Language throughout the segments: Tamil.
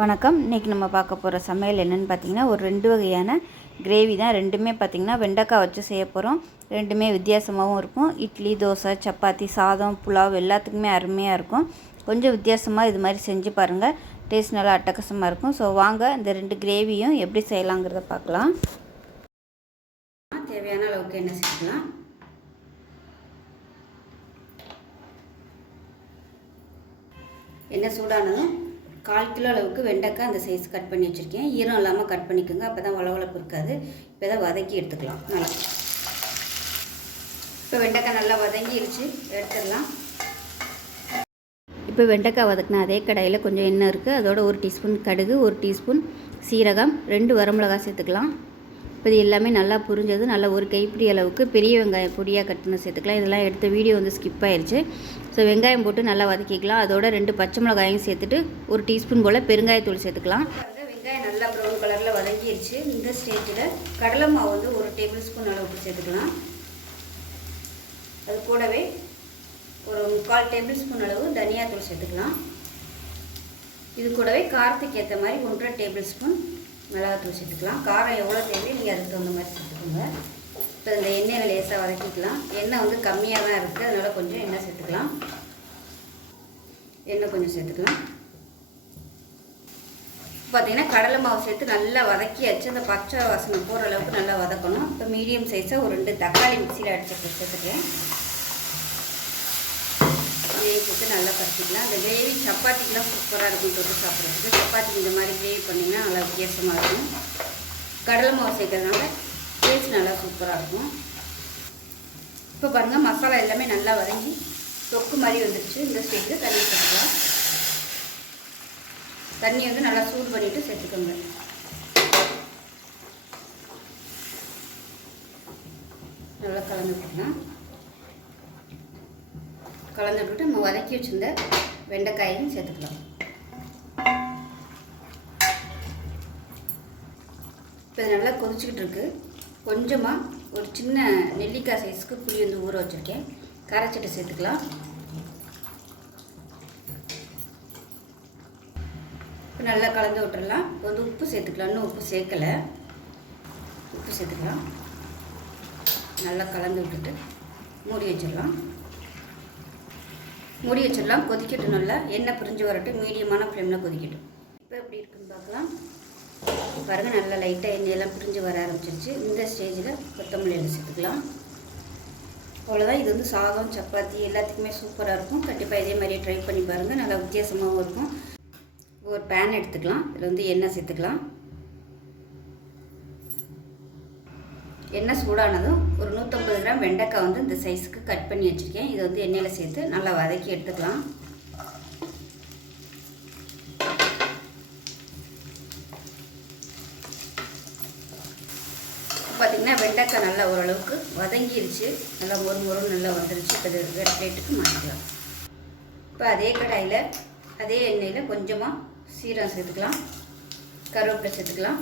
வணக்கம். இன்றைக்கி நம்ம பார்க்க போகிற சமையல் என்னென்னு பார்த்தீங்கன்னா, ஒரு 2 வகையான கிரேவி தான். ரெண்டுமே பார்த்திங்கன்னா வெண்டைக்காய் வச்சு செய்ய போகிறோம். ரெண்டுமே வித்தியாசமாகவும் இருக்கும். இட்லி, தோசை, சப்பாத்தி, சாதம், புலாவ் எல்லாத்துக்குமே அருமையாக இருக்கும். கொஞ்சம் வித்தியாசமாக இது மாதிரி செஞ்சு பாருங்கள். டேஸ்ட் நல்லா அட்டகாசமாக இருக்கும். ஸோ வாங்க இந்த 2 கிரேவியும் எப்படி செய்யலாங்கிறத பார்க்கலாம். தேவையான அளவுக்கு எண்ணெய் சேர்க்கலாம். எண்ணெய் சூடானதும் 1/4 கிலோ அளவுக்கு வெண்டைக்காய் அந்த சைஸ் கட் பண்ணி வச்சுருக்கேன். ஈரம் இல்லாமல் கட் பண்ணிக்கோங்க, அப்போ தான் வளவளப்பு இருக்காது. இப்போ தான் வதக்கி எடுத்துக்கலாம். நல்லா இப்போ வெண்டைக்காய் நல்லா வதங்கிடுச்சு, எடுத்துடலாம். இப்போ வெண்டைக்காய் வதக்கினா அதே கடாயில் கொஞ்சம் எண்ணெய் இருக்குது. அதோட 1 டீஸ்பூன் கடுகு, 1 டீஸ்பூன் சீரகம், 2 வரமிளகாய் சேர்த்துக்கலாம். இப்போ இது எல்லாமே நல்லா புரிஞ்சது. நல்லா ஒரு கைப்பிடி அளவுக்கு பெரிய வெங்காயம் பொடியாக கட் பண்ணி சேர்த்துக்கலாம். இதெல்லாம் எடுத்த வீடியோ வந்து ஸ்கிப் ஆயிடுச்சு. ஸோ வெங்காயம் போட்டு நல்லா வதக்கிக்கலாம். அதோட 2 பச்சை மிளகாயும் சேர்த்துட்டு 1 டீஸ்பூன் போல் பெருங்காயத்தூள் சேர்த்துக்கலாம். வெங்காயம் நல்லா ப்ரௌன் கலரில் வதங்கிடுச்சு. இந்த ஸ்டேஜில் கடலை மாவு வந்து 1 டேபிள் ஸ்பூன் அளவுக்கு சேர்த்துக்கலாம். அது கூடவே ஒரு 3/4 டேபிள் ஸ்பூன் அளவு தனியாத்தூள் சேர்த்துக்கலாம். இது கூடவே காரத்துக்கு ஏற்ற மாதிரி 1.5 டேபிள் ஸ்பூன் மிளகாத்தூள் சேர்த்துக்கலாம். காரம் எவ்வளோ தேவையோ நீங்கள் அதுக்கு தகுந்த மாதிரி சேர்த்துக்கோங்க. இப்போ இந்த எண்ணெயில் லேசாக வதக்கிக்கலாம். எண்ணெய் வந்து கம்மியாக தான் இருக்குது, அதனால் கொஞ்சம் எண்ணெய் சேர்த்துக்கலாம். எண்ணெய் கொஞ்சம் சேர்த்துக்கலாம். பார்த்திங்கன்னா கடலை மாவு சேர்த்து நல்லா வதக்கியாச்சு. அந்த பச்சை வாசனை போகிற அளவுக்கு நல்லா வதக்கணும். இப்போ மீடியம் சைஸாக ஒரு 2 தக்காளி மிக்சியில் அடித்து சேர்த்துக்கிறேன். கிரேவி சேர்த்து நல்லா பறிச்சிக்கலாம். அந்த கிரேவி சப்பாத்திக்கெலாம் சூப்பராக இருக்கும் தொட்டு சாப்பிட்றதுக்கு. சப்பாத்திக்கு இந்த மாதிரி கிரேவி பண்ணிங்கன்னா நல்லா வித்தியாசமாக இருக்கும். கடலை மாவு சேர்க்கறதுனால டேஸ்ட் நல்லா சூப்பராக இருக்கும். இப்போ பாருங்கள், மசாலா எல்லாமே நல்லா வதங்கி தொக்கு மாதிரி வந்துடுச்சு. இந்த ஸ்டேஜில் தண்ணி சேர்த்துக்கலாம். தண்ணி வந்து நல்லா சூடு பண்ணிவிட்டு சேர்த்துக்கோங்க. நல்லா கலந்துக்கலாம். கலந்து விட்டுட்டு நம்ம வதக்கி வச்சுருந்த வெண்டைக்காயையும் சேர்த்துக்கலாம். இப்போ இது நல்லா கொதிச்சுக்கிட்டு இருக்குது. கொஞ்சமாக ஒரு சின்ன நெல்லிக்காய் சைஸுக்கு புளி வந்து ஊற வச்சுருக்கேன். கரைச்சிட்டு சேர்த்துக்கலாம். இப்போ நல்லா கலந்து விட்டுடலாம். இப்போ வந்து உப்பு சேர்த்துக்கலாம். இன்னும் உப்பு சேர்க்கலை. உப்பு சேர்த்துக்கலாம். நல்லா கலந்து விட்டுட்டு மூடி வச்சிடலாம். மூடி வச்சிடலாம். கொதிக்கட்டும். நல்லா எண்ணெய் பிரிஞ்சு வரட்டும். மீடியமான ஃப்ளேமில் கொதிக்கட்டும். இப்போ எப்படி இருக்குன்னு பார்க்கலாம். பாருங்கள், நல்லா லைட்டாக எண்ணெயெல்லாம் பிரிஞ்சு வர ஆரம்பிச்சிருச்சு. இந்த ஸ்டேஜில் கொத்தமல்லி எண்ணெய் சேர்த்துக்கலாம். அவ்வளோதான். இது வந்து சாதம், சப்பாத்தி எல்லாத்துக்குமே சூப்பராக இருக்கும். கண்டிப்பாக இதே மாதிரியே ட்ரை பண்ணி பாருங்கள். நல்லா வித்தியாசமாகவும் இருக்கும். ஒரு பேன் எடுத்துக்கலாம். இதில் வந்து எண்ணெய் சேர்த்துக்கலாம். எண்ணெய் சூடானதும் ஒரு 150 கிராம் வெண்டைக்காய் வந்து இந்த சைஸுக்கு கட் பண்ணி வச்சுருக்கேன். இதை வந்து எண்ணெயில் சேர்த்து நல்லா வதக்கி எடுத்துக்கலாம். பார்த்திங்கன்னா வெண்டைக்காய் நல்லா ஓரளவுக்கு வதங்கிருச்சு. நல்லா மொறு நல்லா வந்துருச்சு. இப்போ இது வேறு பிளேட்டுக்கு மாற்றிக்கலாம். இப்போ அதே கடாயில் அதே எண்ணெயில் கொஞ்சமாக சீரகம் சேர்த்துக்கலாம். கருவேப்பிலை சேர்த்துக்கலாம்.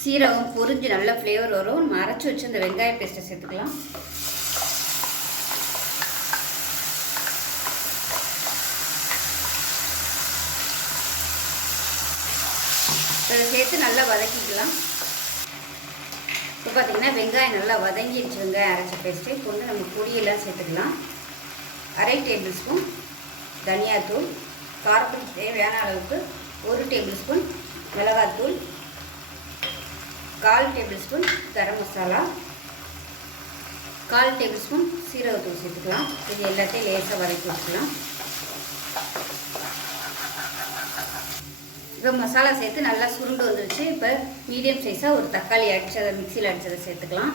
சீரகம் பொரிஞ்சு நல்ல ஃப்ளேவர் வரும். நம்ம அரைச்சி வச்சு அந்த வெங்காய பேஸ்ட்டை சேர்த்துக்கலாம். அதை சேர்த்து நல்லா வதக்கிக்கலாம். இப்போ பார்த்திங்கன்னா வெங்காயம் நல்லா வதங்கிடுச்சு. வெங்காயம் அரைச்ச பேஸ்ட்டு இப்போ வந்து நம்ம பொடியெல்லாம் சேர்த்துக்கலாம். 1/2 டேபிள் ஸ்பூன் தனியாத்தூள், காரத்துக்கு தேவையான அளவுக்கு 1 டேபிள் ஸ்பூன் மிளகாத்தூள், 1/4 table spoon garam masala, 1/4 table spoon சீரகத்தூள் சேர்த்துக்கலாம். இது எல்லாத்தையும் லேசாக வதக்கி வச்சுக்கலாம். இப்போ மசாலா சேர்த்து நல்லா சுருண்டு வந்துருச்சு. இப்போ மீடியம் சைஸாக ஒரு தக்காளி அடிச்சதை மிக்சியில் அடித்ததை சேர்த்துக்கலாம்.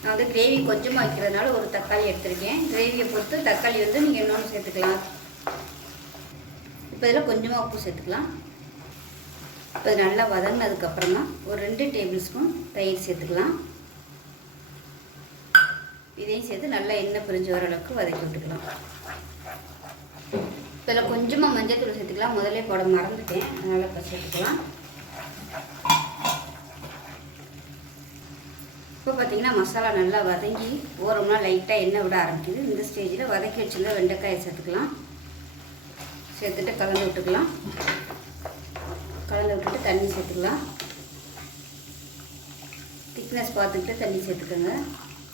நான் வந்து கிரேவி கொஞ்சமாக வைக்கிறதுனால ஒரு தக்காளி எடுத்துருக்கேன். கிரேவியை பொறுத்து தக்காளி வந்து நீங்கள் இன்னொன்று சேர்த்துக்கலாம். இப்போ இதில் கொஞ்சமாக உப்பு சேர்த்துக்கலாம். இப்போ இது நல்லா வதங்கினதுக்கப்புறமா ஒரு 2 டேபிள் ஸ்பூன் தயிர் சேர்த்துக்கலாம். இதையும் சேர்த்து நல்லா எண்ணெய் பிரிஞ்சு வர அளவுக்கு வதக்கி விட்டுக்கலாம். இப்போ இதில் கொஞ்சமாக மஞ்சள் தூள் சேர்த்துக்கலாம். முதல்ல போட மறந்துட்டேன், அதனால் இப்போ சேர்த்துக்கலாம். இப்போ பார்த்திங்கன்னா மசாலா நல்லா வதங்கி ஓரம்னா லைட்டாக எண்ணெய் விட ஆரம்பிக்குது. இந்த ஸ்டேஜில் வதக்கி வச்சுருந்த வெண்டைக்காயை சேர்த்துக்கலாம். சேர்த்துட்டு கலந்து விட்டுக்கலாம். கலந்து விட்டுட்டு தண்ணி சேர்த்துக்கலாம். திக்னஸ் பார்த்துக்கிட்டு தண்ணி சேர்த்துக்கோங்க.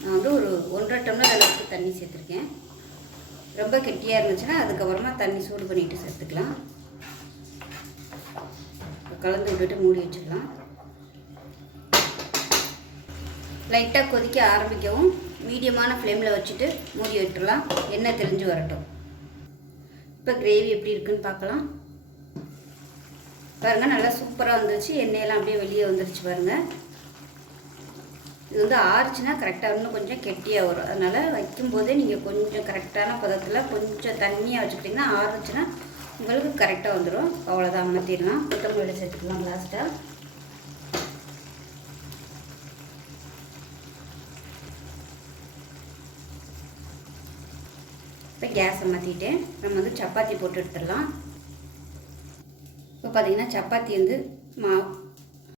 நான் வந்து ஒரு 1.5 டம்ளர் அளவுக்கு தண்ணி சேர்த்துருக்கேன். ரொம்ப கெட்டியாக இருந்துச்சுன்னா அதுக்கப்புறமா தண்ணி சூடு பண்ணிவிட்டு சேர்த்துக்கலாம். கலந்து விட்டுட்டு மூடி வச்சுக்கலாம். லைட்டாக கொதிக்க ஆரம்பிக்கவும் மீடியமான ஃப்ளேமில் வச்சுட்டு மூடி விட்டுடலாம். எண்ணெய் தெளிஞ்சு வரட்டும். இப்போ கிரேவி எப்படி இருக்குன்னு பார்க்கலாம். பாருங்கள், நல்லா சூப்பராக வந்துருச்சு. எண்ணெயெல்லாம் அப்படியே வெளியே வந்துருச்சு பாருங்கள். இது வந்து ஆறுச்சுன்னா கரெக்டாக இன்னும் கொஞ்சம் கெட்டியாக வரும். அதனால் வைக்கும்போதே நீங்கள் கொஞ்சம் கரெக்டான பதத்தில் கொஞ்சம் தண்ணியாக வச்சுக்கிட்டிங்கன்னா ஆறுச்சுன்னா உங்களுக்கு கரெக்டாக வந்துடும். அவ்வளோதான், அமர்த்திடலாம். கொத்தமல்லி சேர்த்துக்கலாம் லாஸ்ட்டாக. இப்போ கேஸை மாற்றிட்டேன். நம்ம வந்து சப்பாத்தி போட்டு எடுத்துடலாம். இப்போ பார்த்திங்கன்னா சப்பாத்தி வந்து